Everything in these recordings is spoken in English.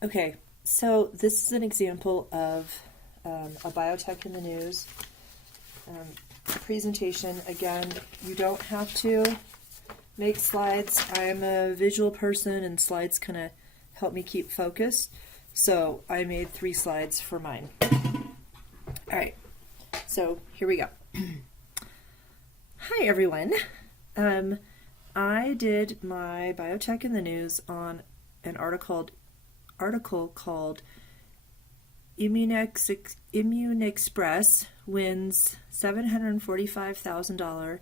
Okay, so this is an example of a biotech in the news presentation. Again, you don't have to make slides. I'm a visual person and slides kind of help me keep focused. So I made 3 slides for mine. All right, so here we go. Hi, everyone. I did my biotech in the news on an article called Immune Express wins $745,000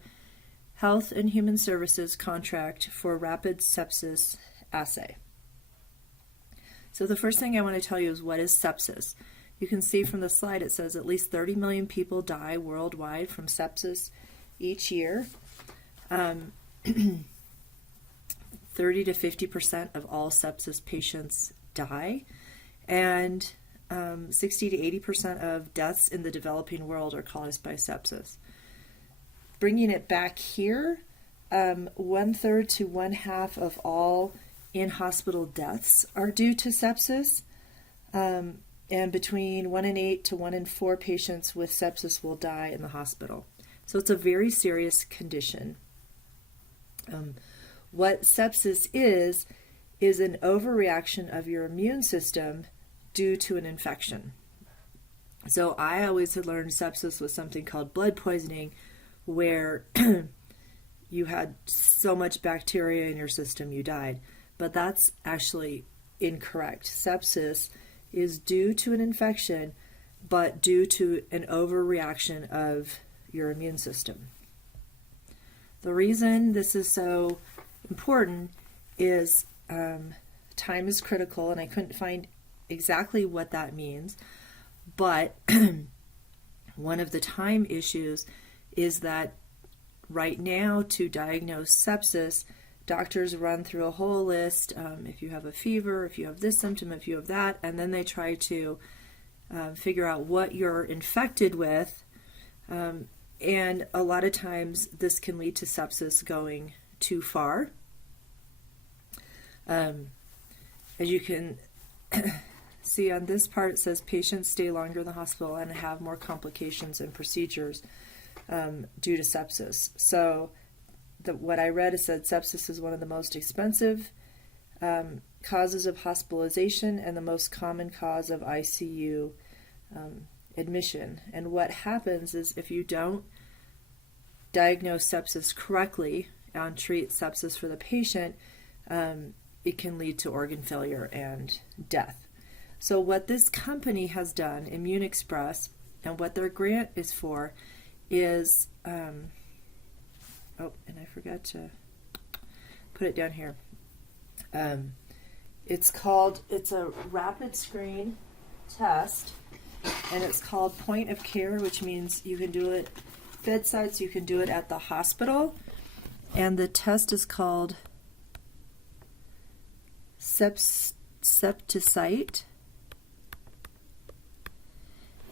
Health and Human Services contract for rapid sepsis assay. So the first thing I want to tell you is, what is sepsis? You can see from the slide it says at least 30 million people die worldwide from sepsis each year. 30 to 50% of all sepsis patients die, and 60 to 80% of deaths in the developing world are caused by sepsis. Bringing it back here, 1/3 to 1/2 of all in-hospital deaths are due to sepsis, and between 1 in 8 to 1 in 4 patients with sepsis will die in the hospital. So it's a very serious condition. What sepsis is an overreaction of your immune system due to an infection. So I always had learned sepsis was something called blood poisoning, where you had so much bacteria in your system you died. But that's actually incorrect. Sepsis is due to an infection, but due to an overreaction of your immune system. The reason this is so important is time is critical, and I couldn't find exactly what that means, but one of the time issues is that right now, to diagnose sepsis, doctors run through a whole list. If you have a fever, if you have this symptom, if you have that, and then they try to figure out what you're infected with, and a lot of times this can lead to sepsis going too far. As you can see on this part, it says patients stay longer in the hospital and have more complications and procedures due to sepsis. So what I read is said sepsis is one of the most expensive causes of hospitalization and the most common cause of ICU admission. And what happens is, if you don't diagnose sepsis correctly and treat sepsis for the patient, it can lead to organ failure and death. So what this company has done, Immune Express, and what their grant is for is, and I forgot to put it down here. It's a rapid screen test, and it's called point of care, which means you can do it bedside, so you can do it at the hospital. And the test is called Sepsisite.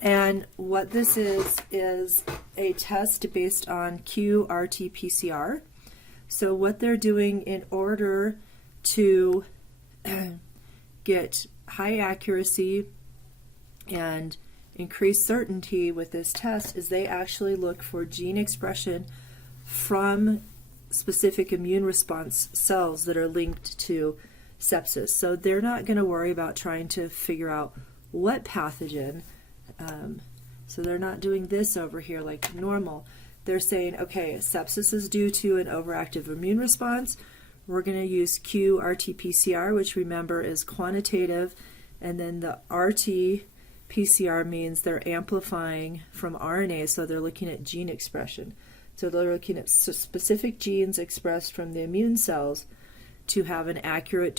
And what this is a test based on qRT-PCR. So what they're doing in order to get high accuracy and increase certainty with this test is they actually look for gene expression from specific immune response cells that are linked to sepsis. So they're not going to worry about trying to figure out what pathogen. So they're not doing this over here like normal. They're saying, okay, sepsis is due to an overactive immune response. We're going to use qRT-PCR, which remember is quantitative, and then the RT-PCR means they're amplifying from RNA, so they're looking at gene expression. So they're looking at specific genes expressed from the immune cells to have an accurate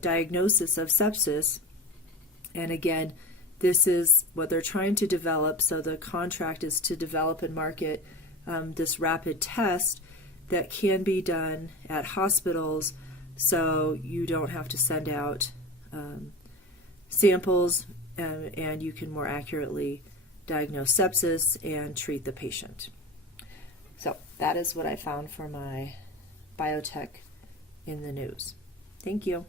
diagnosis of sepsis. And again, this is what they're trying to develop. So the contract is to develop and market this rapid test that can be done at hospitals, so you don't have to send out samples, and you can more accurately diagnose sepsis and treat the patient. So that is what I found for my biotech in the news. Thank you.